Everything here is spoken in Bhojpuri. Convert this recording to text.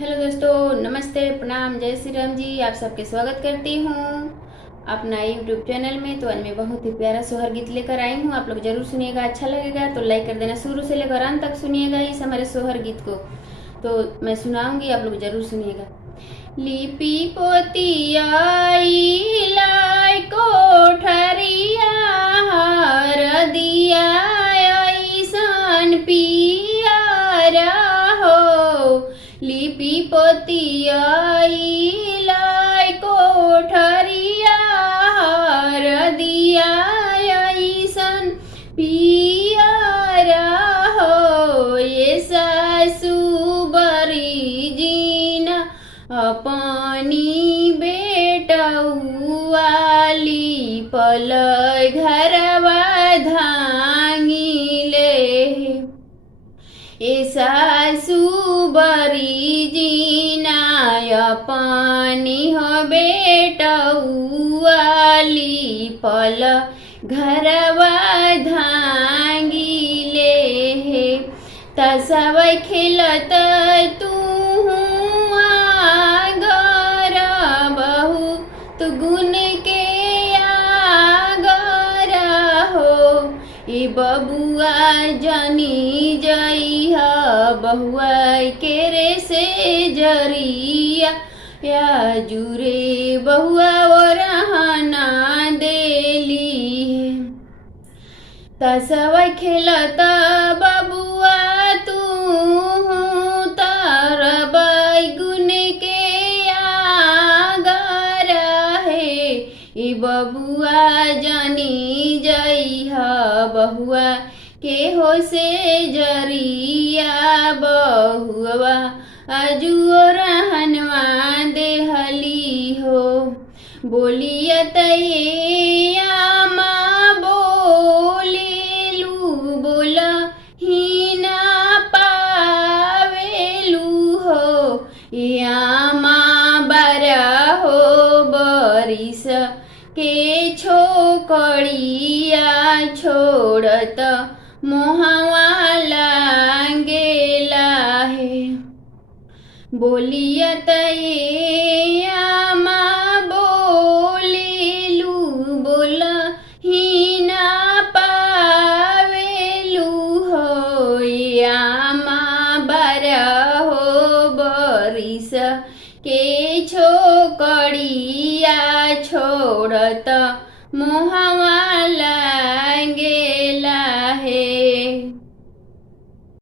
हेलो दोस्तों, नमस्ते, प्रणाम, जय श्री राम जी। आप सबके स्वागत करती हूँ अपना यूट्यूब चैनल में। तो आज मैं बहुत ही प्यारा सोहर गीत लेकर आई हूँ। आप लोग जरूर सुनिएगा, अच्छा लगेगा तो लाइक कर देना। शुरू से लेकर अंत तक सुनिएगा इस हमारे सोहर गीत को। तो मैं सुनाऊंगी, आप लोग जरूर सुनिएगा। लिपि पोती आई लाई कोठरिया, हर दिया ऐसन पियारा हो। लिपि पोती आई लाई कोठरिया, हर दिया ऐसन पियारा हो। ये सासु बरी जीना अपनी बेटउआली पलय घरवा धांगिले। ए सासु बरी जीना अपनी हो बेटउआली पल घरवा धांगिले। तसवै खेलत तू आगर बहुत गुण के आगर हो। ए बबुआ जनी जइहा बहुआ के रे से जरिया, या जुरे बहुआ ओरहना देली है। तसवै खेलत बबुआ तू तर बैगुन के आगर है। ए बबुआ जनी जइहा बहुआ के हो से जरिया, बहुआ अजुओ रहनवा देहली हो। बोलियत आमा बोलेलू बोला ही ना पावेलू हो। आमा बरा हो बरिस के छोकड़िया छोड़त मोहवा लागेला है। बोलियत आमा बोलेलू बोला ही ना पावेलू हो। आमा बरा हो बरिस के छोकड़िया छोड़त मोहवा